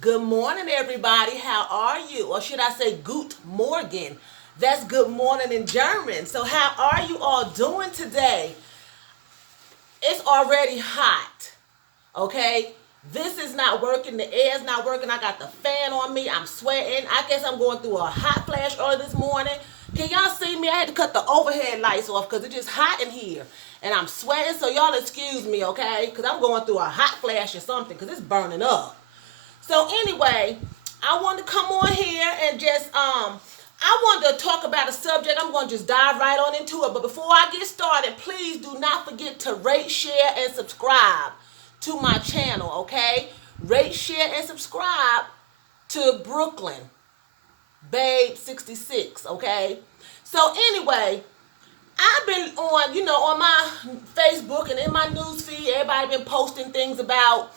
Good morning, everybody. How are you? Or should I say Gut Morgen? That's good morning in German. So, how are you all doing today? It's already hot, okay? This is not working. The air's not working. I got the fan on me. I'm sweating. I guess I'm going through a hot flash early this morning. Can y'all see me? I had to cut the overhead lights off because it's just hot in here. And I'm sweating, so y'all excuse me, okay? Because I'm going through a hot flash or something because it's burning up. So anyway, I wanted to come on here and just I wanted to talk about a subject. I'm going to just dive right on into it. But before I get started, please do not forget to rate, share, and subscribe to my channel, okay? Rate, share, and subscribe to Brooklyn Babe 66, okay? So anyway, I've been on my Facebook and in my news feed, everybody been posting things about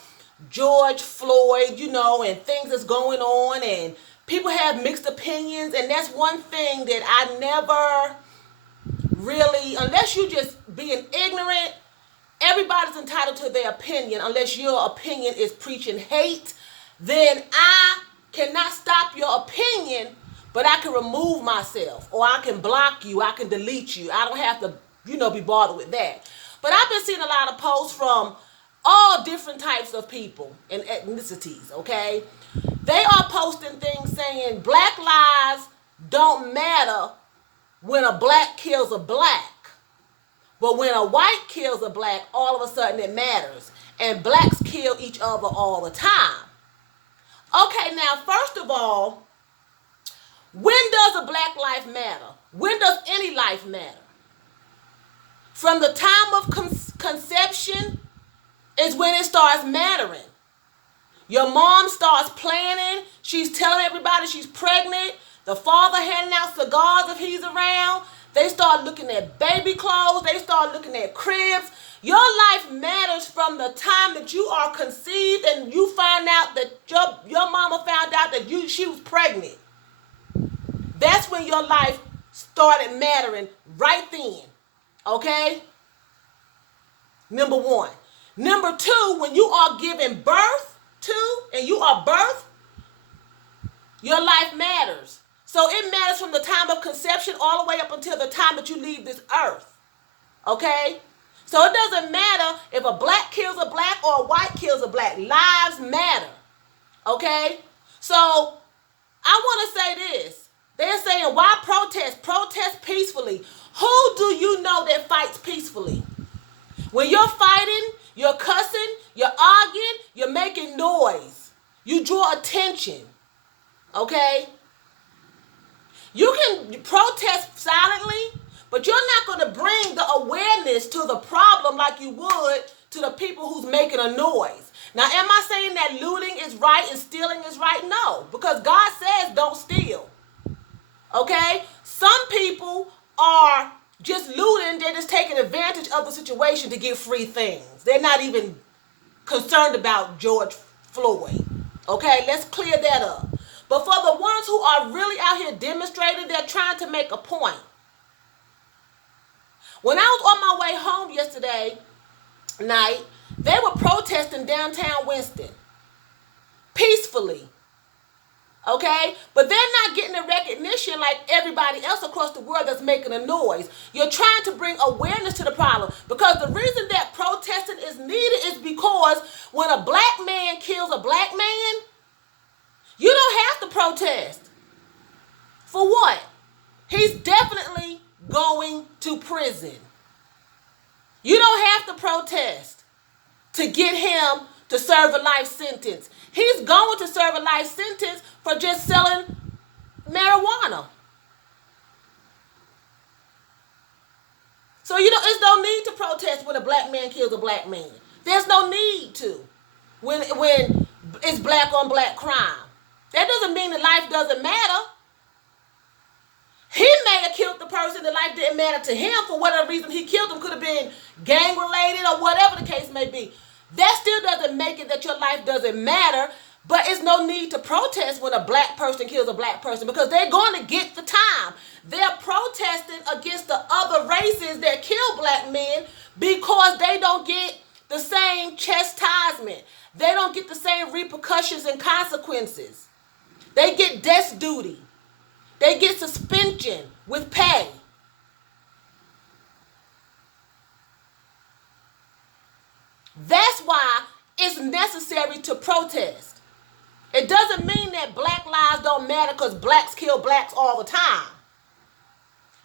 George Floyd, and things that's going on, and people have mixed opinions, and that's one thing that I never really, unless you just being ignorant, everybody's entitled to their opinion, unless your opinion is preaching hate, then I cannot stop your opinion, but I can remove myself, or I can block you, I can delete you. I don't have to, be bothered with that. But I've been seeing a lot of posts from all different types of people and ethnicities, okay? They are posting things saying black lives don't matter when a black kills a black. But when a white kills a black, all of a sudden it matters. And blacks kill each other all the time. Okay, now, first of all, when does a black life matter? When does any life matter? From the time of conception is when it starts mattering. Your mom starts planning. She's telling everybody she's pregnant. The father handing out cigars if he's around. They start looking at baby clothes. They start looking at cribs. Your life matters from the time that you are conceived and you find out that your mama found out that she was pregnant. That's when your life started mattering right then. Okay? Number one. Number two, when you are giving birth to and you are birthed, your life matters. So it matters from the time of conception all the way up until the time that you leave this earth. Okay? So it doesn't matter if a black kills a black or a white kills a black. Lives matter. Okay? So I want to say this. They're saying, why protest? Protest peacefully. Who do you know that fights peacefully? When you're fighting, you're cussing, you're arguing, you're making noise. You draw attention. Okay? You can protest silently, but you're not going to bring the awareness to the problem like you would to the people who's making a noise. Now, am I saying that looting is right and stealing is right? No, because God says don't steal. Okay? Some people are just looting. They're just taking advantage of the situation to get free things. They're not even concerned about George Floyd. Okay? Let's clear that up. But for the ones who are really out here demonstrating, they're trying to make a point. When I was on my way home yesterday night, they were protesting downtown Winston peacefully. Okay? But they're not getting the recognition like everybody else across the world that's making a noise. You're trying to bring awareness to the problem, because the reason that protesting is needed is because when a black man kills a black man, you don't have to protest. For what? He's definitely going to prison. You don't have to protest to get him to serve a life sentence. He's going to serve a life sentence for just selling marijuana. So there's no need to protest when a black man kills a black man. There's no need to when it's black on black crime. That doesn't mean that life doesn't matter. He may have killed the person, the life didn't matter to him for whatever reason he killed him. Could have been gang related or whatever the case may be. That still doesn't make it that your life doesn't matter, but it's no need to protest when a black person kills a black person, because they're going to get the time. They're protesting against the other races that kill black men because they don't get the same chastisement. they don't get the same repercussions and consequences. They get desk duty. They get suspension with pay. That's why it's necessary to protest. It doesn't mean that black lives don't matter because blacks kill blacks all the time.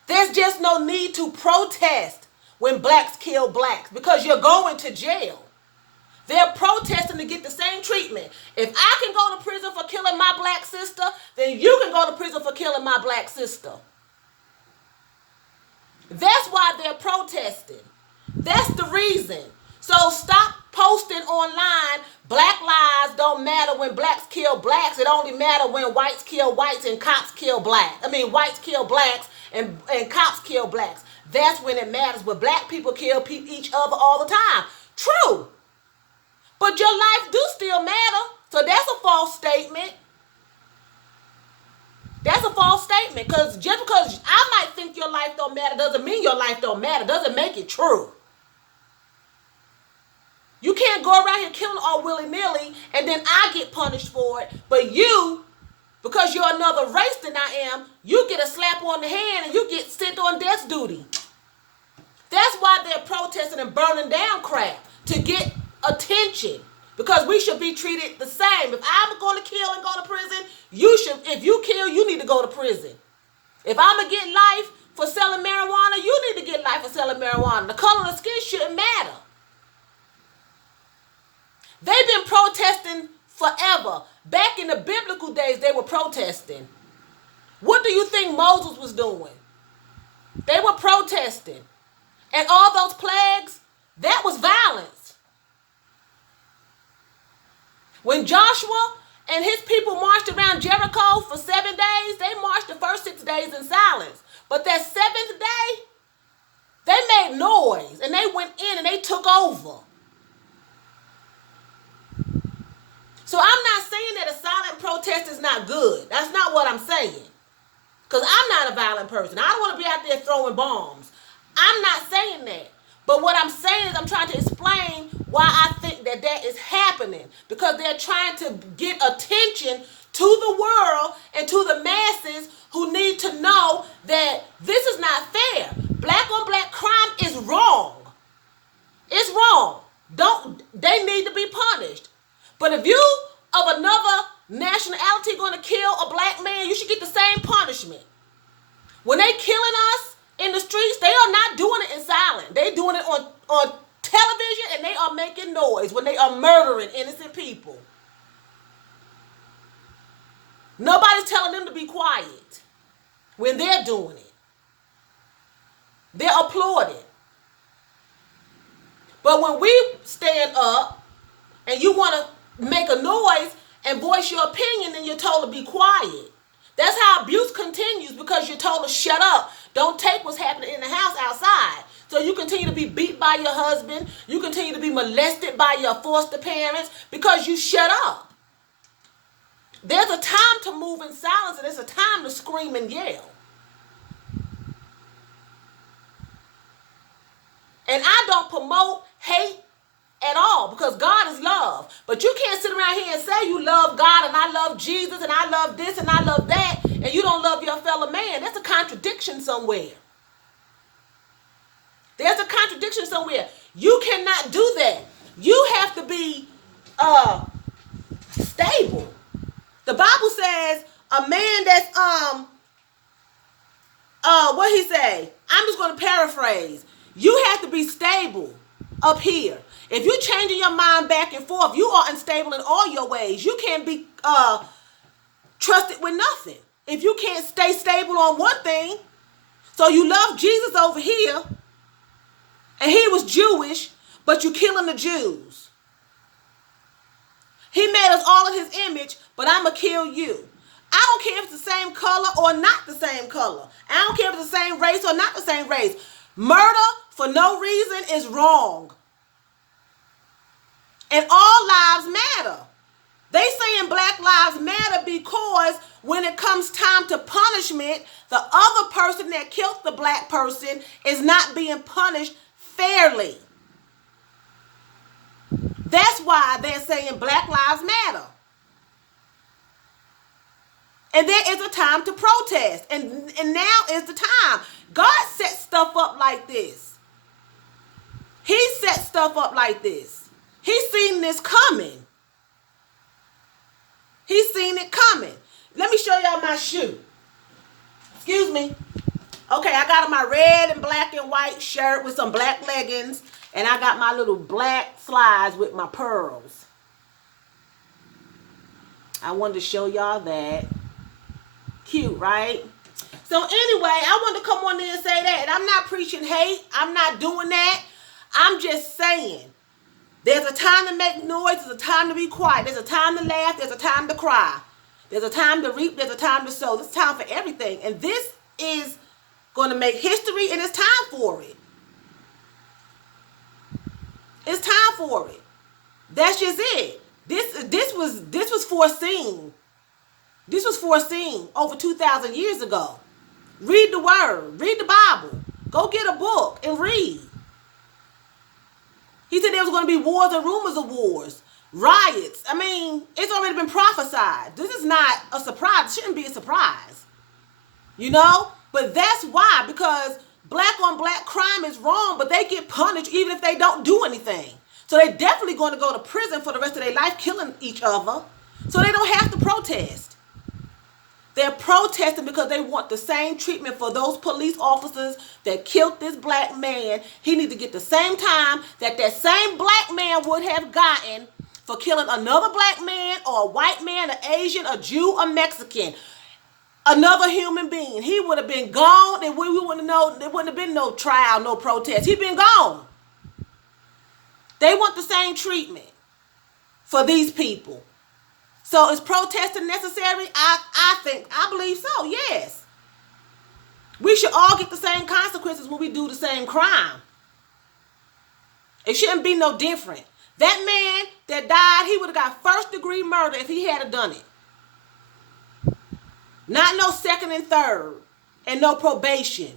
There's just no need to protest when blacks kill blacks because you're going to jail. They're protesting to get the same treatment. If I can go to prison for killing my black sister, then you can go to prison for killing my black sister. That's why they're protesting. That's the reason. So stop posting online, black lives don't matter when blacks kill blacks. It only matters when whites kill whites and cops kill blacks. Whites kill blacks and cops kill blacks. That's when it matters. But black people kill each other all the time. True. But your life do still matter. So that's a false statement. That's a false statement. Because just because I might think your life don't matter doesn't mean your life don't matter. Doesn't make it true. You can't go around here killing all willy-nilly and then I get punished for it. But you, because you're another race than I am, you get a slap on the hand and you get sent on death duty. That's why they're protesting and burning down crap, to get attention. Because we should be treated the same. If I'm going to kill and go to prison, you should. If you kill, you need to go to prison. If I'm going to get life for selling marijuana, you need to get life for selling marijuana. The color of the skin shouldn't matter. They've been protesting forever. Back in the biblical days, they were protesting. What do you think Moses was doing? They were protesting. And all those plagues, that was violence. When Joshua and his people marched around Jericho for 7 days, they marched the first 6 days in silence. But that 7th day, they made noise and they went in and they took over. So I'm not saying that a silent protest is not good. That's not what I'm saying. Because I'm not a violent person. I don't want to be out there throwing bombs. I'm not saying that. But what I'm saying is I'm trying to explain why I think that that is happening. Because they're trying to get attention to the world and to the masses who need to know that this is not fair. Black on black crime is wrong. It's wrong. They need to be punished. But if you of another nationality going to kill a black man, you should get the same punishment. When they killing us in the streets, they are not doing it in silence. They doing it on television and they are making noise when they are murdering innocent people. Nobody's telling them to be quiet when they're doing it. They're applauding. But when we stand up and you want to make a noise and voice your opinion, then you're told to be quiet. That's how abuse continues, because you're told to shut up. Don't take what's happening in the house outside. So you continue to be beat by your husband. You continue to be molested by your foster parents because you shut up. There's a time to move in silence and there's a time to scream and yell. And I don't promote hate at all, because God is love. But you can't sit around here and say you love God and I love Jesus and I love this and I love that, and you don't love your fellow man. That's a contradiction somewhere. There's a contradiction somewhere. You cannot do that. You have to be stable. The Bible says a man that's what he say? I'm just going to paraphrase. You have to be stable up here. If you're changing your mind back and forth, you are unstable in all your ways. You can't be trusted with nothing if you can't stay stable on one thing. So you love Jesus over here, and he was Jewish, but you killing the Jews. He made us all in his image, but I'm going to kill you. I don't care if it's the same color or not the same color. I don't care if it's the same race or not the same race. Murder for no reason is wrong. And all lives matter. They saying Black Lives Matter because when it comes time to punishment, the other person that killed the black person is not being punished fairly. That's why they're saying Black Lives Matter. And there is a time to protest. And now is the time. God set stuff up like this. He set stuff up like this. He's seen this coming. He's seen it coming. Let me show y'all my shoe. Excuse me. Okay, I got on my red and black and white shirt with some black leggings. And I got my little black slides with my pearls. I wanted to show y'all that. Cute, right? So anyway, I wanted to come on there and say that. And I'm not preaching hate. I'm not doing that. I'm just saying. There's a time to make noise. There's a time to be quiet. There's a time to laugh. There's a time to cry. There's a time to reap. There's a time to sow. There's time for everything. And this is going to make history, and it's time for it. It's time for it. That's just it. This was foreseen. This was foreseen over 2,000 years ago. Read the word. Read the Bible. Go get a book and read. He said there was going to be wars and rumors of wars. Riots. I mean, it's already been prophesied. This is not a surprise. It shouldn't be a surprise. You know? But that's why. Because black on black crime is wrong, but they get punished even if they don't do anything. So they're definitely going to go to prison for the rest of their life killing each other. So they don't have to protest. They're protesting because they want the same treatment for those police officers that killed this black man. He needs to get the same time that that same black man would have gotten for killing another black man or a white man, an Asian, a Jew, a Mexican, another human being. He would have been gone, and we wouldn't know. There wouldn't have been no trial, no protest. He'd been gone. They want the same treatment for these people. So is protesting necessary? I believe so, yes. We should all get the same consequences when we do the same crime. It shouldn't be no different. That man that died, he would have got first-degree murder if he had done it. Not no second and third, and no probation.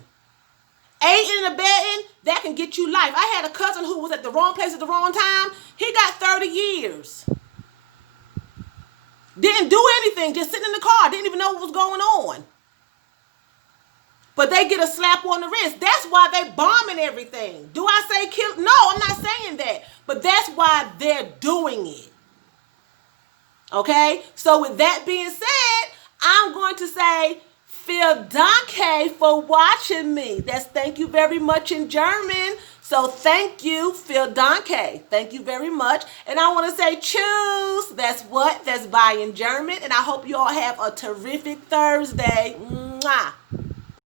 Aiding and abetting, that can get you life. I had a cousin who was at the wrong place at the wrong time. He got 30 years. Didn't do anything, just sitting in the car. Didn't even know what was going on. But they get a slap on the wrist. That's why they bombing everything. Do I say kill? No, I'm not saying that. But that's why they're doing it. Okay? So with that being said, I'm going to say, Phil Danke for watching me. That's thank you very much in German. So thank you, Phil Danke. Thank you very much. And I want to say tschüss. That's what? That's bye in German. And I hope you all have a terrific Thursday. Mwah.